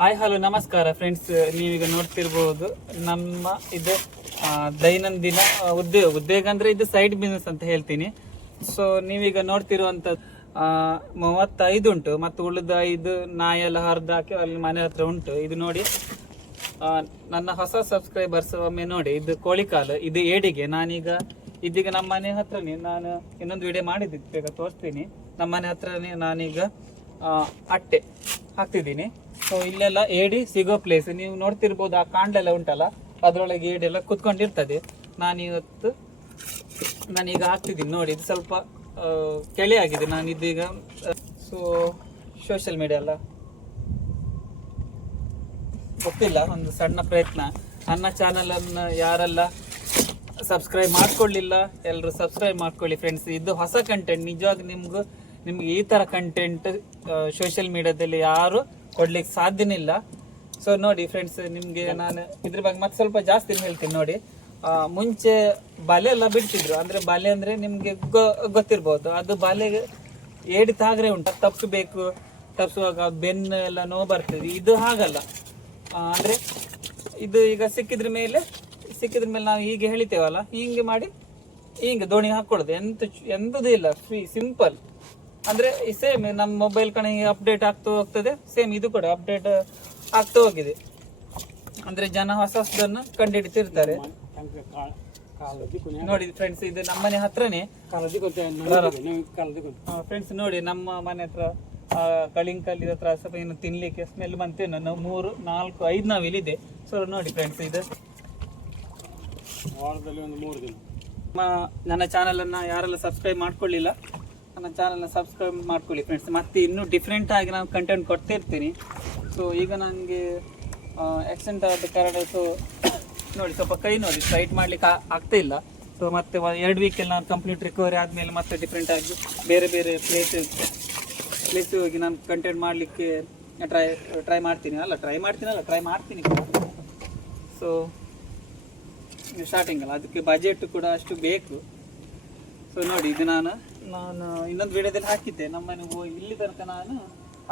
Hi hello ನಮಸ್ಕಾರ friends, ನೀವೀಗ ನೋಡ್ತಿರ್ಬೋದು ನಮ್ಮ ಇದು ದೈನಂದಿನ ಉದ್ಯೋಗ ಅಂದ್ರೆ ಇದು ಸೈಡ್ ಬಿಸ್ನೆಸ್ ಅಂತ ಹೇಳ್ತೀನಿ. ಸೊ ನೀವೀಗ ನೋಡ್ತಿರುವಂಥದ್ದು 35 ಉಂಟು ಮತ್ತು ಉಳಿದ 5 ನಾಯೆಲ್ಲ ಹರಿದು ಹಾಕಿ ಅಲ್ಲಿ ಮನೆ ಹತ್ರ ಉಂಟು. ಇದು ನೋಡಿ, ನನ್ನ ಹೊಸ ಸಬ್ಸ್ಕ್ರೈಬರ್ಸ್ ಒಮ್ಮೆ ನೋಡಿ, ಇದು ಕೋಳಿಕಾಲು, ಇದು ಏಡಿಗೆ. ನಾನೀಗ ಇದೀಗ ನಮ್ಮ ಮನೆ ಹತ್ರನೇ ನಾನು ಇನ್ನೊಂದು ವಿಡಿಯೋ ಮಾಡಿದ್ದೆ, ಬೇಗ ತೋರಿಸ್ತೀನಿ. ನಮ್ಮ ಮನೆ ಹತ್ರನೇ ನಾನೀಗ ಅಟ್ಟೆ ಹಾಕ್ತಿದ್ದೀನಿ. ಸೊ ಇಲ್ಲೆಲ್ಲ ಏಡಿ ಸಿಗೋ ಪ್ಲೇಸ್ ನೀವು ನೋಡ್ತಿರ್ಬೋದು, ಆ ಕಾಂಡೆಲ್ಲ ಉಂಟಲ್ಲ ಅದರೊಳಗೆ ಏಡಿ ಎಲ್ಲ ಕುತ್ಕೊಂಡಿರ್ತದೆ. ನಾನೀಗ ಹಾಕ್ತಿದ್ದೀನಿ ನೋಡಿ. ಇದು ಸ್ವಲ್ಪ ಕೆಳೆ ಆಗಿದೆ. ನಾನು ಇದೀಗ ಸೋಷಿಯಲ್ ಮೀಡಿಯಾ ಎಲ್ಲ ಗೊತ್ತಿಲ್ಲ, ಒಂದು ಸಣ್ಣ ಪ್ರಯತ್ನ. ನನ್ನ ಚಾನಲನ್ನು ಯಾರೆಲ್ಲ ಸಬ್ಸ್ಕ್ರೈಬ್ ಮಾಡ್ಕೊಳ್ಳಿಲ್ಲ ಎಲ್ಲರೂ ಸಬ್ಸ್ಕ್ರೈಬ್ ಮಾಡ್ಕೊಳ್ಳಿ ಫ್ರೆಂಡ್ಸ್. ಇದು ಹೊಸ ಕಂಟೆಂಟ್, ನಿಜವಾಗಿ ನಿಮ್ಗೆ ಈ ಥರ ಕಂಟೆಂಟ್ ಸೋಷಿಯಲ್ ಮೀಡಿಯಾದಲ್ಲಿ ಯಾರು ಕೊಡ್ಲಿಕ್ಕೆ ಸಾಧ್ಯನೇ ಇಲ್ಲ. ಸೊ ನೋಡಿ ಫ್ರೆಂಡ್ಸ್, ನಿಮಗೆ ನಾನು ಇದ್ರ ಬಗ್ಗೆ ಮತ್ತೆ ಸ್ವಲ್ಪ ಜಾಸ್ತಿ ಹೇಳ್ತೀನಿ ನೋಡಿ. ಮುಂಚೆ ಬಲೆ ಎಲ್ಲ ಬಿಡ್ತಿದ್ರು, ಅಂದ್ರೆ ಬಲೆ ಅಂದ್ರೆ ನಿಮ್ಗೆ ಗೊತ್ತಿರ್ಬೋದು, ಅದು ಬಲೆಗೆ ಏಡಿ ತಾಗ್ರೆ ಉಂಟು, ತಪ್ಪಿಸ್ಬೇಕು. ತಪ್ಪಿಸುವಾಗ ಬೆನ್ನು ಎಲ್ಲ ನೋವು ಬರ್ತದೆ. ಇದು ಹಾಗಲ್ಲ, ಅಂದ್ರೆ ಇದು ಈಗ ಸಿಕ್ಕಿದ್ರ ಮೇಲೆ ನಾವು ಹೀಗೆ ಹೇಳಿತೇವಲ್ಲ, ಹಿಂಗೆ ಮಾಡಿ ಹಿಂಗೆ ದೋಣಿ ಹಾಕೊಳ್ಳೋದು, ಎಂಥದ್ದು ಇಲ್ಲ, ಫ್ರೀ ಸಿಂಪಲ್. ಅಂದ್ರೆ ಸೇಮ್ ನಮ್ಮ ಮೊಬೈಲ್ ಕಣೆ ಅಪ್ಡೇಟ್ ಆಗ್ತಾ ಹೋಗ್ತದೆ, ಸೇಮ್ ಇದು ಕೂಡ ಅಪ್ಡೇಟ್ ಆಗ್ತಾ ಹೋಗಿದೆ. ಅಂದ್ರೆ ಜನ ಹೊಸದನ್ನು ಕಂಡುಹಿಡಿತಿರ್ತಾರೆ ನೋಡಿ ಫ್ರೆಂಡ್ಸ್. ಇದು ನಮ್ಮನೆ ಹತ್ರನೇ ಫ್ರೆಂಡ್ಸ್. ನೋಡಿ ನಮ್ಮ ಮನೆ ಹತ್ರ ಕಳಿಂಕಲ್ಲಿ ಹತ್ರ ಸ್ವಲ್ಪ ಏನು ತಿನ್ಲಿಕ್ಕೆ ಸ್ಮೆಲ್ ಬಂತು. ನಾನು 3, 4, 5 ನಾವಿಲ್ಲಿದೆ. ಸೊ ನೋಡಿ ಫ್ರೆಂಡ್ಸ್, ಇದು ವಾರದಲ್ಲಿ ಒಂದು 3 ದಿನ ನನ್ನ ಚಾನಲನ್ನು ಯಾರೆಲ್ಲ ಸಬ್ಸ್ಕ್ರೈಬ್ ಮಾಡ್ಕೊಳ್ಳಿಲ್ಲ, ನನ್ನ ಚಾನಲ್ನ ಸಬ್ಸ್ಕ್ರೈಬ್ ಮಾಡ್ಕೊಳ್ಳಿ ಫ್ರೆಂಡ್ಸ್. ಮತ್ತೆ ಇನ್ನೂ ಡಿಫ್ರೆಂಟ್ ಆಗಿ ನಾನು ಕಂಟೆಂಟ್ ಕೊಡ್ತಿರ್ತೀನಿ. ಸೊ ಈಗ ನನಗೆ ಆಕ್ಸಿಡೆಂಟ್ ಆದ ಕಾರಣ ಸೊ ನೋಡಿ ಸ್ವಲ್ಪ ಕೈ ನೋಡಿ ಸ್ಟ್ರೈಟ್ ಮಾಡ್ಲಿಕ್ಕೆ ಆಗ್ತಾ ಇಲ್ಲ. ಸೊ ಮತ್ತೆ 2 ವೀಕಲ್ಲಿ ನಾನು ಕಂಪ್ಲೀಟ್ ರಿಕವರಿ ಆದಮೇಲೆ ಮತ್ತೆ ಡಿಫ್ರೆಂಟ್ ಆಗಿ ಬೇರೆ ಪ್ಲೇಸ್ ಹೋಗಿ ನಾನು ಕಂಟೆಂಟ್ ಮಾಡಲಿಕ್ಕೆ ಟ್ರೈ ಮಾಡ್ತೀನಿ. ಟ್ರೈ ಮಾಡ್ತೀನಿ. ಸೊ ಸ್ಟಾರ್ಟಿಂಗ್ ಅಲ್ಲ, ಅದಕ್ಕೆ ಬಜೆಟ್ ಕೂಡ ಅಷ್ಟು ಬೇಕು. ಸೊ ನೋಡಿ, ಇದು ನಾನು ಇನ್ನೊಂದು ವಿಡಿಯೋದಲ್ಲಿ ಹಾಕಿದ್ದೆ. ನಮ್ಮನೆ ಇಲ್ಲಿ ತನಕ ನಾನು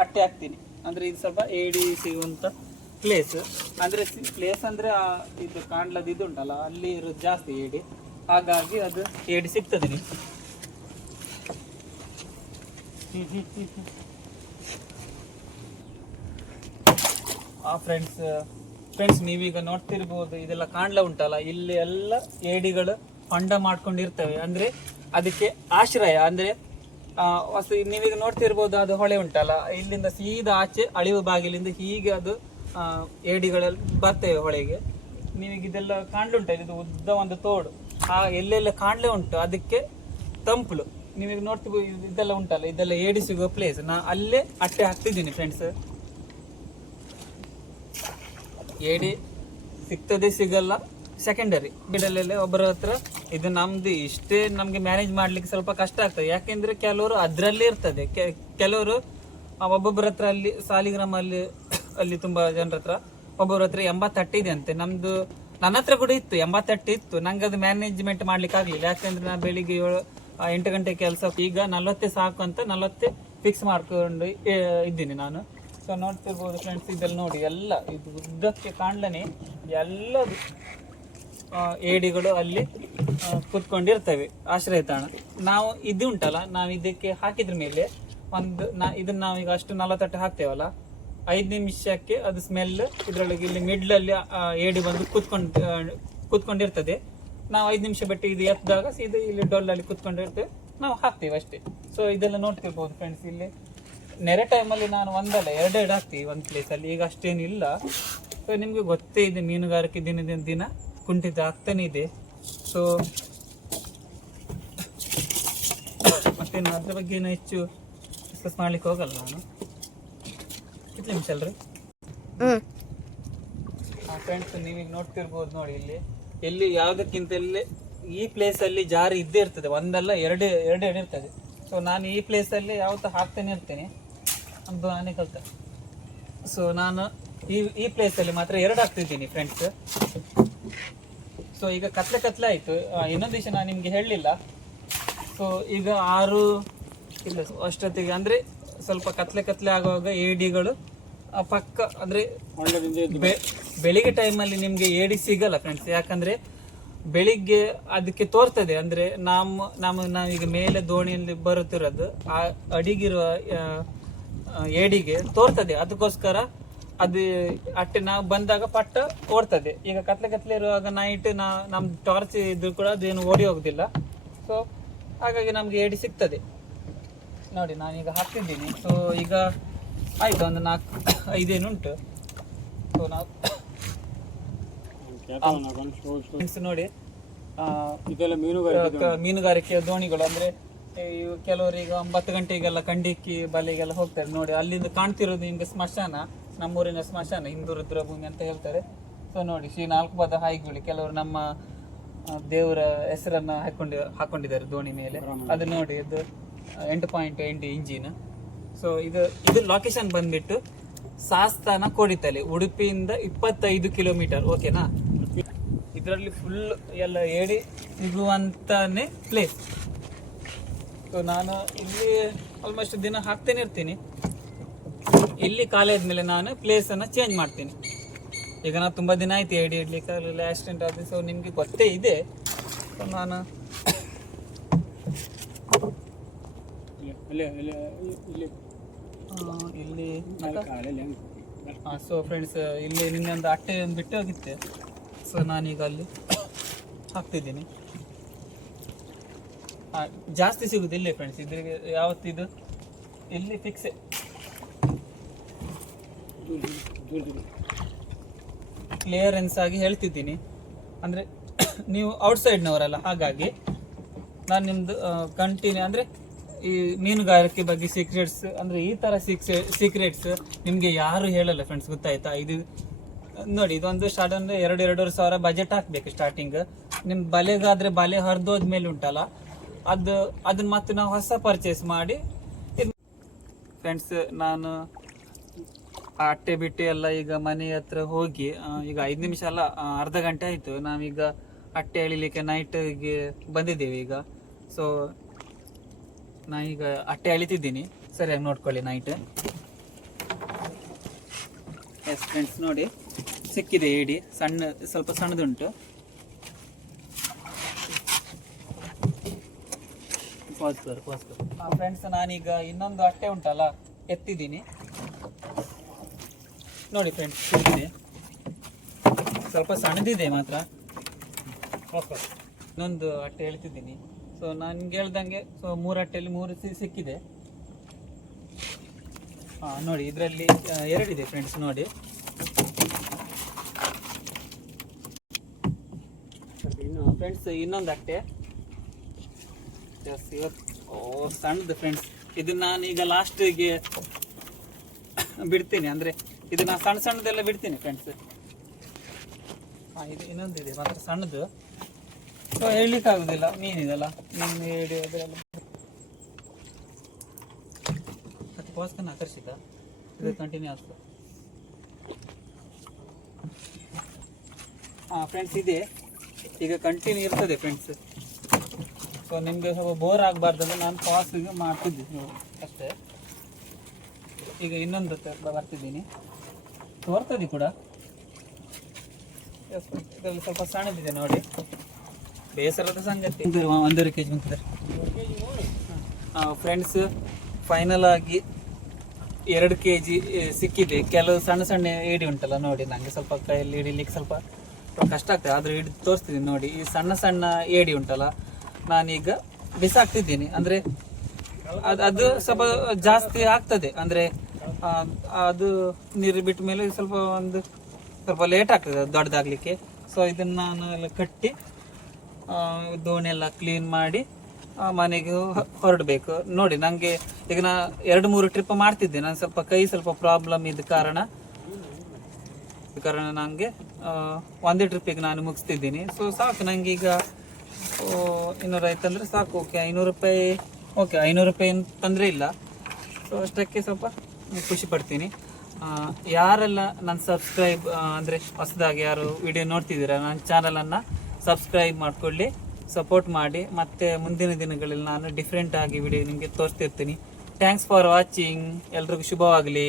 ಅಟ್ಟೆ ಹಾಕ್ತೀನಿ. ಅಂದರೆ ಇದು ಸ್ವಲ್ಪ ಏಡಿ ಸಿಗುವಂಥ ಪ್ಲೇಸ್. ಅಂದರೆ ಪ್ಲೇಸ್ ಅಂದರೆ ಇದು ಕಾಣ್ಲದ್ದು ಇದು ಉಂಟಲ್ಲ, ಅಲ್ಲಿ ಇರೋದು ಜಾಸ್ತಿ ಏಡಿ, ಹಾಗಾಗಿ ಅದು ಏಡಿ ಸಿಗ್ತದೆ ನೀವು. ಫ್ರೆಂಡ್ಸ್ ನೀವೀಗ ನೋಡ್ತಿರ್ಬೋದು, ಇದೆಲ್ಲ ಕಾಣ್ಲ ಉಂಟಲ್ಲ, ಇಲ್ಲಿ ಎಲ್ಲ ಏಡಿಗಳು ಹೊಂಡ ಮಾಡ್ಕೊಂಡಿರ್ತವೆ. ಅಂದರೆ ಅದಕ್ಕೆ ಆಶ್ರಯ. ಅಂದರೆ ನೀವೀಗ ನೋಡ್ತಿರ್ಬೋದು, ಅದು ಹೊಳೆ ಉಂಟಲ್ಲ, ಇಲ್ಲಿಂದ ಸೀದಾ ಆಚೆ ಅಳಿವು ಬಾಗಿಲಿಂದ ಹೀಗೆ ಅದು ಏಡಿಗಳೆಲ್ಲ ಬರ್ತವೆ ಹೊಳೆಗೆ. ನೀವೀಗ ಇದೆಲ್ಲ ಕಾಣ್ಲುಂಟ, ಇದು ಉದ್ದ ಒಂದು ತೋಡು, ಎಲ್ಲೆಲ್ಲ ಕಾಣ್ಲೆ ಉಂಟು, ಅದಕ್ಕೆ ತಂಪಲು. ನೀವೀಗ ನೋಡ್ತಿರ್ಬೋದು, ಇದೆಲ್ಲ ಉಂಟಲ್ಲ, ಇದೆಲ್ಲ ಏಡಿ ಸಿಗುವ ಪ್ಲೇಸ್. ನಾ ಅಲ್ಲೇ ಅಟ್ಟೆ ಹಾಕ್ತಿದ್ದೀನಿ ಫ್ರೆಂಡ್ಸ್. ಏಡಿ ಸಿಗ್ತದೆ ಸಿಗಲ್ಲ ಸೆಕೆಂಡರಿ. ಗಿಡಲೆಲ್ಲ ಒಬ್ಬರ ಹತ್ರ ಇದು ನಮ್ದು ಇಷ್ಟೇ, ನಮ್ಗೆ ಮ್ಯಾನೇಜ್ ಮಾಡ್ಲಿಕ್ಕೆ ಸ್ವಲ್ಪ ಕಷ್ಟ ಆಗ್ತದೆ. ಯಾಕೆಂದ್ರೆ ಕೆಲವರು ಅದ್ರಲ್ಲೇ ಇರ್ತದೆ, ಕೆಲವರು ಒಬ್ಬೊಬ್ಬರ ಹತ್ರ ಅಲ್ಲಿ ಸಾಲಿಗ್ರಾಮ ಅಲ್ಲಿ ತುಂಬಾ ಜನರ ಹತ್ರ ಒಬ್ಬೊಬ್ಬರ ಹತ್ರ 80 ಇದೆ ಅಂತೆ. ನನ್ನ ಹತ್ರ ಕೂಡ ಇತ್ತು 80 ಇತ್ತು. ನಂಗೆ ಅದು ಮ್ಯಾನೇಜ್ಮೆಂಟ್ ಮಾಡ್ಲಿಕ್ಕೆ ಆಗ್ಲಿಲ್ಲ. ಯಾಕೆಂದ್ರೆ ನಾನು ಬೆಳಿಗ್ಗೆ 8 ಗಂಟೆ ಕೆಲಸ, ಈಗ 40 ಸಾಕು ಅಂತ 40 ಫಿಕ್ಸ್ ಮಾಡ್ಕೊಂಡು ಇದ್ದೀನಿ ನಾನು. ಸೊ ನೋಡ್ತಿರ್ಬೋದು ಫ್ರೆಂಡ್ಸ್, ಇದೆಲ್ಲ ನೋಡಿ, ಎಲ್ಲ ಇದು ಉದ್ದಕ್ಕೆ ಕಾಣ್ಲನೆ ಎಲ್ಲದು ಏಡಿಗಳು ಅಲ್ಲಿ ಕೂತ್ಕೊಂಡಿರ್ತವೆ, ಆಶ್ರಯ ತಾಣ. ನಾವು ಇದು ಉಂಟಲ್ಲ, ನಾವು ಇದಕ್ಕೆ ಹಾಕಿದ್ರ ಮೇಲೆ ಇದನ್ನ ನಾವೀಗ ಅಷ್ಟು 40 ಹಾಕ್ತೇವಲ್ಲ, 5 ನಿಮಿಷಕ್ಕೆ ಅದು ಸ್ಮೆಲ್ ಇದರೊಳಗೆ ಇಲ್ಲಿ ಮಿಡ್ಲಲ್ಲಿ ಏಡಿ ಬಂದು ಕೂತ್ಕೊಂಡಿರ್ತದೆ. ನಾವು 5 ನಿಮಿಷ ಬಿಟ್ಟು ಇದು ಎತ್ತಿದಾಗ ಸೀದಾ ಇಲ್ಲಿ ಡೊಲ್ಲಲ್ಲಿ ಕೂತ್ಕೊಂಡಿರ್ತೇವೆ, ನಾವು ಹಾಕ್ತೇವೆ ಅಷ್ಟೇ. ಸೊ ಇದೆಲ್ಲ ನೋಡ್ತಿರ್ಬೋದು ಫ್ರೆಂಡ್ಸ್. ಇಲ್ಲಿ ನೆರೆ ಟೈಮಲ್ಲಿ ನಾನು 1 ಅಲ್ಲ 2 ಹಾಕ್ತೀವಿ ಒಂದು ಪ್ಲೇಸಲ್ಲಿ, ಈಗ ಅಷ್ಟೇನಿಲ್ಲ. ಸೊ ನಿಮಗೆ ಗೊತ್ತೇ ಇದೆ, ಮೀನುಗಾರಿಕೆ ದಿನ ಕುಂಠಿತ ಆಗ್ತಾನೆ ಇದೆ. ಸೊ ಮತ್ತೆ ಅದ್ರ ಬಗ್ಗೆ ಏನು ಹೆಚ್ಚು ಡಿಸ್ಕಸ್ ಮಾಡ್ಲಿಕ್ಕೆ ಹೋಗಲ್ಲ ನಾನು. ಎಷ್ಟು ನಿಮಿಷ ಅಲ್ರಿ ಫ್ರೆಂಡ್ಸ್, ನೀವೀಗ ನೋಡ್ತಿರ್ಬೋದು ನೋಡಿ, ಎಲ್ಲಿ ಯಾವುದಕ್ಕಿಂತ ಇಲ್ಲಿ ಈ ಪ್ಲೇಸಲ್ಲಿ ಜಾರಿ ಇದ್ದೇ ಇರ್ತದೆ, 1 ಅಲ್ಲ 2 ಇರ್ತದೆ. ಸೊ ನಾನು ಈ ಪ್ಲೇಸಲ್ಲಿ ಯಾವತ್ತೂ ಹಾಕ್ತಾನೆ ಇರ್ತೇನೆ ಅಂತ ನಾನೇ ಕಲಿತೆ. ಸೊ ನಾನು ಈ ಪ್ಲೇಸಲ್ಲಿ ಮಾತ್ರ 2 ಹಾಕ್ತಿದ್ದೀನಿ ಫ್ರೆಂಡ್ಸ್. ಸೊ ಈಗ ಕತ್ಲೆ ಆಯಿತು. ಇನ್ನೊಂದು ದಿವಸ ನಾನು ನಿಮಗೆ ಹೇಳಲಿಲ್ಲ. ಸೊ ಈಗ 6 ಇಲ್ಲ ಅಷ್ಟೊತ್ತಿಗೆ, ಅಂದರೆ ಸ್ವಲ್ಪ ಕತ್ಲೆ ಆಗುವಾಗ ಏಡಿಗಳು ಪಕ್ಕ ಅಂದರೆ ಬೆಳಿಗ್ಗೆ ಟೈಮಲ್ಲಿ ನಿಮಗೆ ಏಡಿ ಸಿಗಲ್ಲ ಫ್ರೆಂಡ್ಸ್. ಯಾಕಂದರೆ ಬೆಳಿಗ್ಗೆ ಅದಕ್ಕೆ ತೋರ್ತದೆ, ಅಂದರೆ ನಾವೀಗ ಮೇಲೆ ದೋಣಿಯಲ್ಲಿ ಬರುತ್ತಿರೋದು ಆ ಅಡಿಗಿರುವ ಏಡಿಗೆ ತೋರ್ತದೆ. ಅದಕ್ಕೋಸ್ಕರ ಅದು ಅಟ್ಟೆ ನಾವು ಬಂದಾಗ ಪಟ್ಟ ಓಡ್ತದೆ. ಈಗ ಕತ್ಲೆ ಇರುವಾಗ ನೈಟ್ ನಮ್ಮ ಟಾರ್ಚ್ ಇದ್ರೂ ಕೂಡ ಅದೇನು ಓಡಿ ಹೋಗುದಿಲ್ಲ. ಸೊ ಹಾಗಾಗಿ ನಮಗೆ ಏಡಿ ಸಿಗ್ತದೆ. ನೋಡಿ ನಾನೀಗ ಹಾಕ್ತಿದ್ದೀನಿ. ಸೊ ಈಗ ಆಯ್ತು, ಒಂದು 4-5 ಉಂಟು. ಸೊ ನಾವು ನೋಡಿ ಇದೆಲ್ಲ ಮೀನುಗಾರಿಕೆಯ ದೋಣಿಗಳು, ಅಂದ್ರೆ ಕೆಲವರು ಈಗ 9 ಗಂಟೆಗೆಲ್ಲ ಕಂಡಿಕ್ಕಿ ಬಲೆಗೆಲ್ಲ ಹೋಗ್ತಾರೆ. ನೋಡಿ ಅಲ್ಲಿಂದ ಕಾಣ್ತಿರೋದು ನಿಮ್ಗೆ ಸ್ಮಶಾನ, ನಮ್ಮೂರಿನ ಸ್ಮಶಾನ, ಹಿಂದೂ ರುದ್ರಭೂಮಿ ಅಂತ ಹೇಳ್ತಾರೆ. ಸೊ ನೋಡಿ ಶ್ರೀ 4 ಪಾದ ಹಾಯಿಗುಳಿ, ಕೆಲವರು ನಮ್ಮ ದೇವರ ಹೆಸರನ್ನ ಹಾಕೊಂಡಿದ್ದಾರೆ ದೋಣಿ ಮೇಲೆ. ಅದು ನೋಡಿ, ಇದು 8.8 ಇಂಜಿನ್. ಸೊ ಇದು ಲೊಕೇಶನ್ ಬಂದ್ಬಿಟ್ಟು ಸಾಸ್ತಾನ ಕೋಡಿತಲೆ, ಉಡುಪಿಯಿಂದ 25 ಕಿಲೋಮೀಟರ್. ಓಕೆನಾ? ಇದರಲ್ಲಿ ಫುಲ್ ಎಲ್ಲ ಏಡಿ ಸಿಗುವಂತಾನೆ ಪ್ಲೇಸ್. ಸೊ ನಾನು ಇಲ್ಲಿ ಆಲ್ಮೋಸ್ಟ್ ದಿನ ಹಾಕ್ತೇನೆ ಇರ್ತೀನಿ. ಇಲ್ಲಿ ಖಾಲಿ ಆದ್ಮೇಲೆ ನಾನು ಪ್ಲೇಸನ್ನು ಚೇಂಜ್ ಮಾಡ್ತೀನಿ. ಈಗ ನಾನು ತುಂಬ ದಿನ ಆಯ್ತು ಏಡಿ ಇಡ್ಲಿಕ್ಕೆ ಆಗಲಿಲ್ಲ, ಆಕ್ಸಿಡೆಂಟ್ ಆಗಿದೆ. ಸೊ ನಿಮಗೆ ಗೊತ್ತೇ ಇದೆ. ಸೊ ನಾನು ಇಲ್ಲಿ ಸೊ ಫ್ರೆಂಡ್ಸ್, ಇಲ್ಲಿ ನಿನ್ನೆ ಒಂದು ಅಟ್ಟೆ ಬಿಟ್ಟು ಹೋಗಿತ್ತೆ. ಸೊ ನಾನೀಗ ಅಲ್ಲಿ ಹಾಕ್ತಿದ್ದೀನಿ. ಜಾಸ್ತಿ ಸಿಗುದಿಲ್ಲ ಫ್ರೆಂಡ್ಸ್ ಇದ್ರಿಗೆ, ಯಾವತ್ತಿದು ಇಲ್ಲಿ ಫಿಕ್ಸೆ. ಕ್ಲಿಯರೆನ್ಸ್ ಆಗಿ ಹೇಳ್ತಿದ್ದೀನಿ, ಅಂದರೆ ನೀವು ಔಟ್ಸೈಡ್ನವರಲ್ಲ, ಹಾಗಾಗಿ ನಾನು ನಿಮ್ಮದು ಕಂಟಿನ್ಯೂ, ಅಂದರೆ ಈ ಮೀನುಗಾರಿಕೆ ಬಗ್ಗೆ ಸೀಕ್ರೆಟ್ಸ್, ಅಂದರೆ ಈ ಥರ ಸೀಕ್ರೆಟ್ಸ್ ನಿಮಗೆ ಯಾರು ಹೇಳಲ್ಲ ಫ್ರೆಂಡ್ಸ್, ಗೊತ್ತಾಯ್ತಾ? ಇದು ನೋಡಿ, ಇದೊಂದು ಸ್ಟಾರ್ಟ್ ಅಂದರೆ 2-2.5 ಸಾವಿರ ಬಜೆಟ್ ಹಾಕಬೇಕು ಸ್ಟಾರ್ಟಿಂಗ್. ನಿಮ್ಮ ಬಲೆಗಾದರೆ ಬಲೆ ಹರಿದೋದ್ಮೇಲೆ ಉಂಟಲ್ಲ, ಅದನ್ನ ಮತ್ತೆ ನಾವು ಹೊಸ ಪರ್ಚೇಸ್ ಮಾಡಿ. ಫ್ರೆಂಡ್ಸ್, ನಾನು ಆ ಅಟ್ಟೆ ಬಿಟ್ಟು ಎಲ್ಲ ಈಗ ಮನೆ ಹತ್ರ ಹೋಗಿ ಈಗ 5 ನಿಮಿಷ ಅಲ್ಲ, ಅರ್ಧ ಗಂಟೆ ಆಯಿತು. ನಾವೀಗ ಅಟ್ಟೆ ಎಳಿಲಿಕ್ಕೆ ನೈಟ್ಗೆ ಬಂದಿದ್ದೇವೆ ಈಗ. ಸೊ ನಾನೀಗ ಅಟ್ಟೆ ಎಳಿತಿದ್ದೀನಿ, ಸರಿಯಾಗಿ ನೋಡ್ಕೊಳ್ಳಿ ನೈಟ್. ಎಸ್ ಫ್ರೆಂಡ್ಸ್, ನೋಡಿ ಸಿಕ್ಕಿದೆ ಏಡಿ, ಸ್ವಲ್ಪ ಸಣ್ಣದುಂಟು. ಫ್ರೆಂಡ್ಸ್, ನಾನೀಗ ಇನ್ನೊಂದು ಅಟ್ಟೆ ಉಂಟಲ್ಲ ಎತ್ತಿದ್ದೀನಿ. ನೋಡಿ ಫ್ರೆಂಡ್ಸ್, ಸಿಕ್ಕಿದೆ, ಸ್ವಲ್ಪ ಸಣ್ಣದಿದೆ ಮಾತ್ರ. ಇನ್ನೊಂದು ಅಟ್ಟೆ ಎಳ್ತಿದ್ದೀನಿ. ಸೊ ನನ್ಗೆ ಹೇಳ್ದಂಗೆ, ಸೊ 3 ಅಟ್ಟೆಯಲ್ಲಿ 3 ಸಿಕ್ಕಿದೆ. ನೋಡಿ, ಇದರಲ್ಲಿ 2 ಇದೆ ಫ್ರೆಂಡ್ಸ್. ನೋಡಿ ಫ್ರೆಂಡ್ಸ್, ಇನ್ನೊಂದು ಅಟ್ಟೆ ಸಣ್ಣದು ಫ್ರೆಂಡ್ಸ್. ಇದನ್ನ ನಾನು ಈಗ ಲಾಸ್ಟಿಗೆ ಬಿಡ್ತೀನಿ, ಅಂದರೆ ಇದನ್ನ ಸಣ್ಣದೆಲ್ಲ ಬಿಡ್ತೀನಿ ಫ್ರೆಂಡ್ಸ್. ಇದು ಇನ್ನೊಂದಿದೆ ಮಾತ್ರ ಸಣ್ಣದು. ಸೊ ಹೇಳಲಿಕ್ಕಾಗೋದಿಲ್ಲ, ಮೀನಿದೆಲ್ಲ, ಮೀನು ಏಡಿ ಅದೆಲ್ಲ ಅದಕ್ಕೋಸ್ಕರ ಆಕರ್ಷಿತ. ಇದು ಕಂಟಿನ್ಯೂ ಆಗ್ತದೆ. ಫ್ರೆಂಡ್ಸ್, ಇದೆ ಈಗ ಕಂಟಿನ್ಯೂ ಇರ್ತದೆ ಫ್ರೆಂಡ್ಸ್. ಸೊ ನಿಮಗೆ ಸ್ವಲ್ಪ ಬೋರ್ ಆಗಬಾರ್ದಂದ್ರೆ ನಾನು ಪಾಸಿಗೆ ಮಾಡ್ತಿದ್ದೀನಿ ಅಷ್ಟೇ. ಈಗ ಇನ್ನೊಂದು ಬರ್ತಿದ್ದೀನಿ, ತೋರ್ತದೆ ಕೂಡ. ಇದರಲ್ಲಿ ಸ್ವಲ್ಪ ಸಣ್ಣದಿದೆ ನೋಡಿ, ಬೇಸರದ ಸಂಗತಿ. 1.5 kg ಬಂತಿದೆ ಫ್ರೆಂಡ್ಸ್. ಫೈನಲ್ ಆಗಿ 2 kg ಸಿಕ್ಕಿದೆ. ಕೆಲವು ಸಣ್ಣ ಏಡಿ ಉಂಟಲ್ಲ ನೋಡಿ, ನನಗೆ ಸ್ವಲ್ಪ ಕೈಯಲ್ಲಿ ಹಿಡಿಲಿಕ್ಕೆ ಸ್ವಲ್ಪ ಕಷ್ಟ ಆಗ್ತದೆ, ಆದರೂ ಹಿಡಿದು ತೋರಿಸ್ತಿದ್ದೀನಿ ನೋಡಿ. ಈ ಸಣ್ಣ ಏಡಿ ಉಂಟಲ್ಲ, ನಾನೀಗ ಬಿಸಾಕ್ತಿದ್ದೀನಿ. ಅಂದರೆ ಅದು ಸ್ವಲ್ಪ ಜಾಸ್ತಿ ಆಗ್ತದೆ, ಅಂದರೆ ಅದು ನೀರು ಬಿಟ್ಟ ಮೇಲೆ ಸ್ವಲ್ಪ ಲೇಟ್ ಆಗ್ತದೆ ಅದು ದೊಡ್ಡದಾಗಲಿಕ್ಕೆ. ಸೊ ಇದನ್ನು ನಾನು ಎಲ್ಲ ಕಟ್ಟಿ ದೋಣಿ ಎಲ್ಲ ಕ್ಲೀನ್ ಮಾಡಿ ಮನೆಗೆ ಹೊರಡಬೇಕು. ನೋಡಿ, ನನಗೆ ಈಗ ನಾ 2-3 ಟ್ರಿಪ್ ಮಾಡ್ತಿದ್ದೆ. ನಾನು ಸ್ವಲ್ಪ ಕೈ ಪ್ರಾಬ್ಲಮ್ ಇದ್ದ ಕಾರಣ ನನಗೆ ಒಂದೇ ಟ್ರಿಪ್ಪಿಗೆ ನಾನು ಮುಗಿಸ್ತಿದ್ದೀನಿ. ಸೊ ಸಾಕು, ನನಗೆ ಈಗ 250 ಅಂದರೆ ಸಾಕು. ಓಕೆ, 500 ರೂಪಾಯಿ. ಓಕೆ, 500 ರೂಪಾಯಿ ತೊಂದರೆ ಇಲ್ಲ. ಸೊ ಅಷ್ಟಕ್ಕೆ ಸ್ವಲ್ಪ ಖುಷಿ ಪಡ್ತೀನಿ. ಯಾರೆಲ್ಲ ನನ್ನ ಸಬ್ಸ್ಕ್ರೈಬ್, ಅಂದರೆ ಹೊಸದಾಗಿ ಯಾರು ವಿಡಿಯೋ ನೋಡ್ತಿದ್ದೀರಾ, ನನ್ನ ಚಾನಲನ್ನು ಸಬ್ಸ್ಕ್ರೈಬ್ ಮಾಡಿಕೊಳ್ಳಿ, ಸಪೋರ್ಟ್ ಮಾಡಿ. ಮತ್ತು ಮುಂದಿನ ದಿನಗಳಲ್ಲಿ ನಾನು ಡಿಫ್ರೆಂಟ್ ಆಗಿ ವಿಡಿಯೋ ನಿಮಗೆ ತೋರಿಸ್ತಿರ್ತೀನಿ. Thanks for watching. ಎಲ್ರಿಗೂ ಶುಭವಾಗಲಿ.